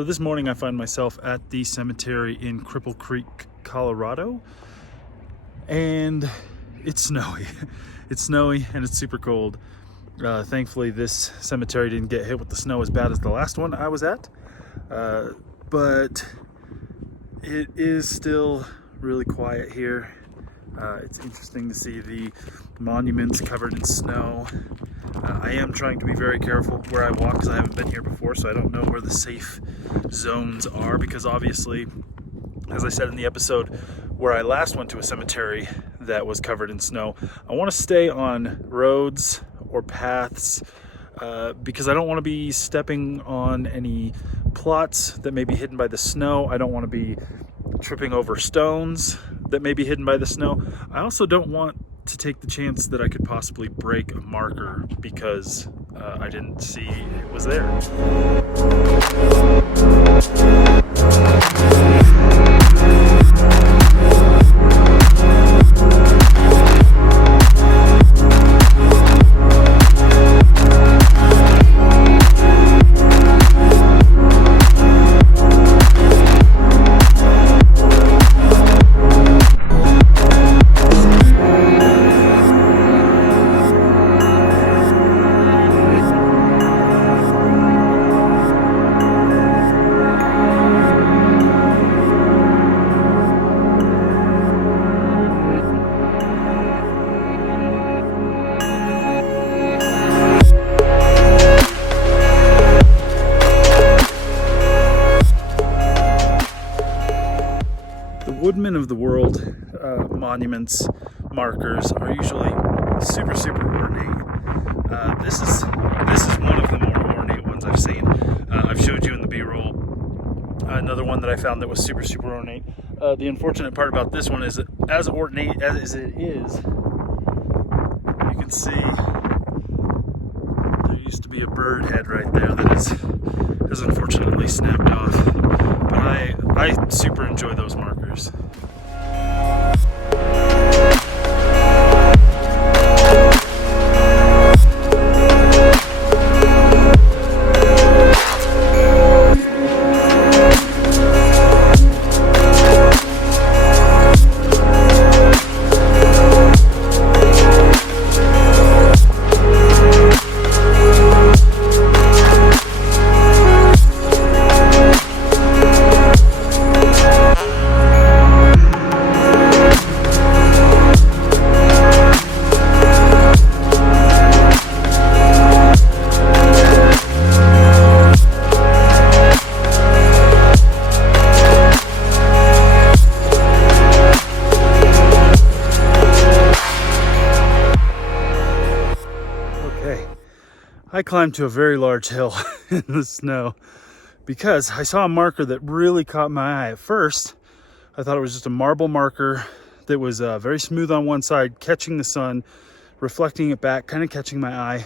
So this morning I find myself at the cemetery in Cripple Creek, Colorado, and it's snowy. It's snowy and it's super cold. Thankfully this cemetery didn't get hit with the snow as bad as the last one I was at, but it is still really quiet here. It's interesting to see the monuments covered in snow. I am trying to be very careful where I walk because I haven't been here before, so I don't know where the safe zones are, because obviously, as I said in the episode where I last went to a cemetery that was covered in snow, I want to stay on roads or paths because I don't want to be stepping on any plots that may be hidden by the snow. I don't want to be tripping over stones that may be hidden by the snow. I also don't want to take the chance that I could possibly break a marker because I didn't see it was there. Woodmen of the world monuments, markers are usually super ornate. This is one of the more ornate ones I've seen. I've showed you in the B-roll another one that I found that was super ornate. The unfortunate part about this one is that as ornate as it is, you can see there used to be a bird head right there that has unfortunately snapped off. But I super enjoy those markers. I climbed to a very large hill in the snow because I saw a marker that really caught my eye. At first, I thought it was just a marble marker that was very smooth on one side, catching the sun, reflecting it back, kind of catching my eye.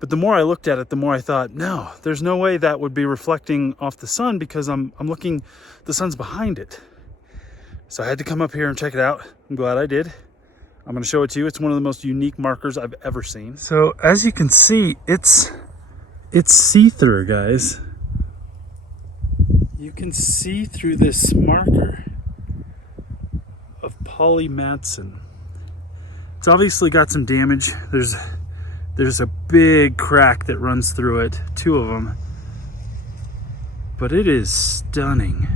But the more I looked at it, the more I thought, no, there's no way that would be reflecting off the sun because I'm looking, the sun's behind it. So I had to come up here and check it out. I'm glad I did. I'm going to show it to you. It's one of the most unique markers I've ever seen. So as you can see, it's see-through, guys. You can see through this marker of Polly Madsen. It's obviously got some damage. There's a big crack that runs through it, 2 of them. But it is stunning.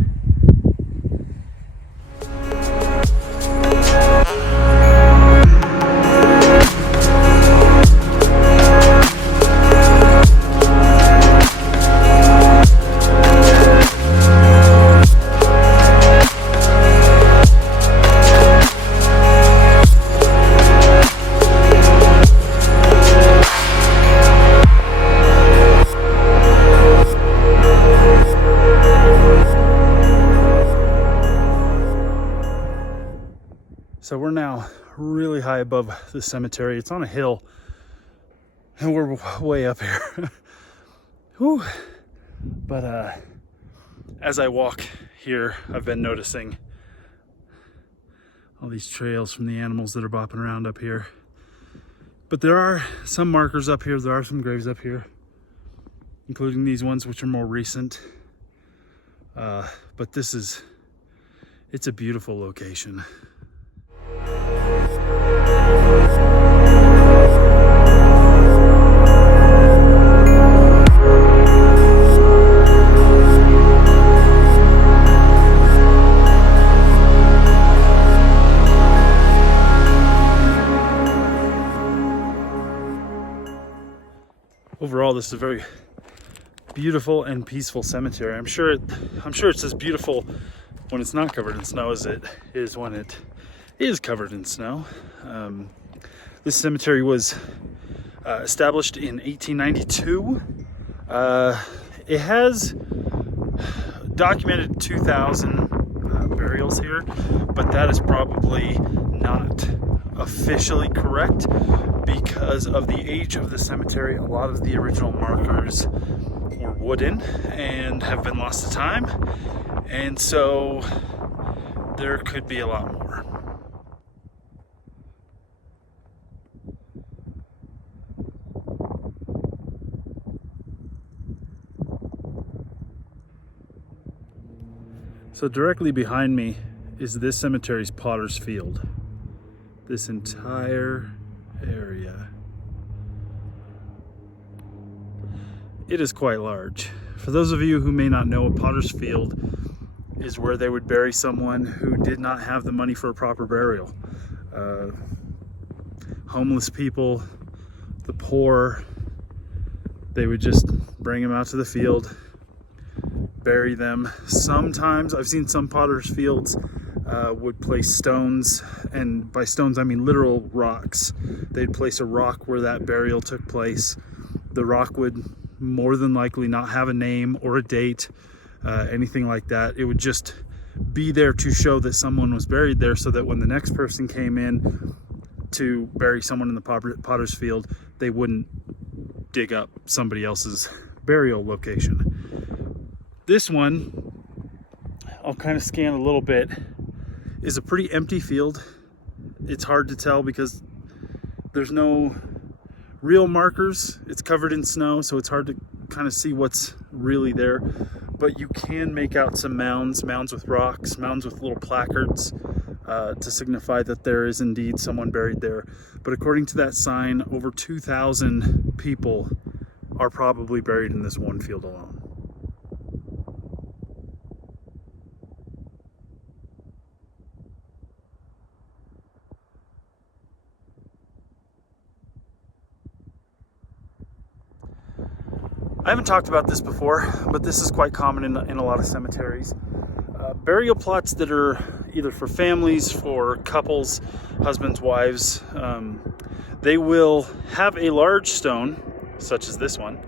So we're now really high above the cemetery. It's on a hill and we're way up here. Whew. But as I walk here, I've been noticing all these trails from the animals that are bopping around up here. But there are some markers up here. There are some graves up here, including these ones, which are more recent. But it's a beautiful location. Overall, this is a very beautiful and peaceful cemetery. I'm sure it's as beautiful when it's not covered in snow as it is when it is covered in snow. This cemetery was established in 1892. It has documented 2,000 burials here, but that is probably not officially correct because of the age of the cemetery. A lot of the original markers were wooden and have been lost to time, and so there could be a lot more. So directly behind me is this cemetery's Potter's Field. This entire area. It is quite large. For those of you who may not know, a Potter's Field is where they would bury someone who did not have the money for a proper burial. Homeless people, the poor, they would just bring them out to the field, bury them. Sometimes, I've seen some Potter's Fields would place stones, and by stones I mean literal rocks. They'd place a rock where that burial took place. The rock would more than likely not have a name or a date, anything like that. It would just be there to show that someone was buried there, so that when the next person came in to bury someone in the Potter's Field, they wouldn't dig up somebody else's burial location. This one, I'll kind of scan a little bit, is a pretty empty field. It's hard to tell because there's no real markers. It's covered in snow, so it's hard to kind of see what's really there. But you can make out some mounds with rocks, mounds with little placards to signify that there is indeed someone buried there. But according to that sign, over 2,000 people are probably buried in this one field alone. I haven't talked about this before, but this is quite common in a lot of cemeteries. Burial plots that are either for families, for couples, husbands, wives, they will have a large stone, such as this one,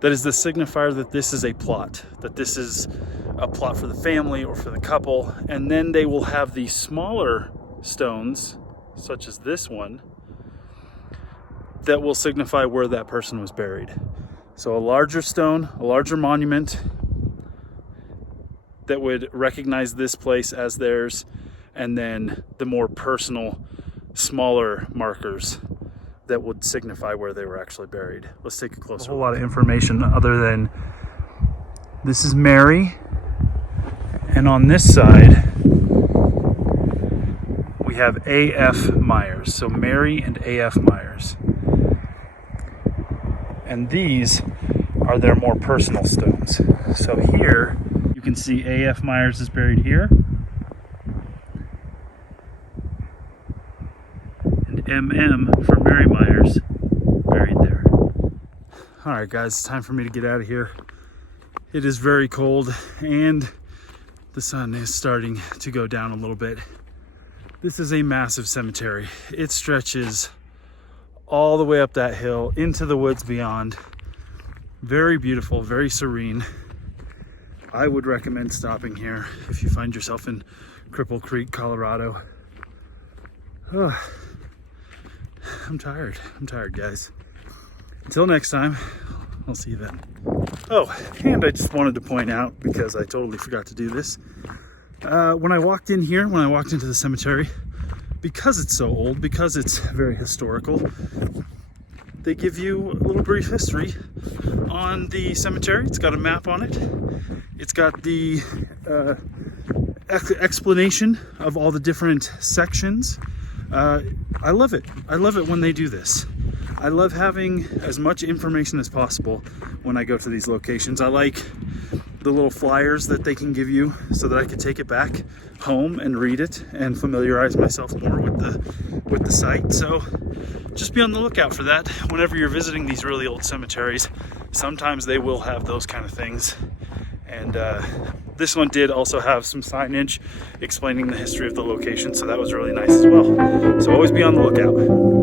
that is the signifier that this is a plot, that this is a plot for the family or for the couple. And then they will have these smaller stones, such as this one, that will signify where that person was buried. So a larger stone, a larger monument that would recognize this place as theirs, and then the more personal, smaller markers that would signify where they were actually buried. Let's take a closer look. A whole lot of information other than this is Mary, and on this side we have A.F. Myers. So Mary and A.F. Myers. And these are their more personal stones. So here you can see A.F. Myers is buried here, and M.M. for Mary Myers buried there. All right, guys, it's time for me to get out of here. It is very cold and the sun is starting to go down a little bit. This is a massive cemetery. It stretches all the way up that hill into the woods beyond. Very beautiful, very serene. I would recommend stopping here if you find yourself in Cripple Creek, Colorado. I'm tired, guys. Until next time, I'll see you then. Oh, and I just wanted to point out, because I totally forgot to do this, when I walked into the cemetery, because it's so old, because it's very historical, they give you a little brief history on the cemetery. It's got a map on it. It's got the explanation of all the different sections. I love it. I love it when they do this. I love having as much information as possible when I go to these locations. I like the little flyers that they can give you so that I can take it back home and read it and familiarize myself more with the site. So just be on the lookout for that whenever you're visiting these really old cemeteries. Sometimes they will have those kind of things. And this one did also have some signage explaining the history of the location, so that was really nice as well. So always be on the lookout.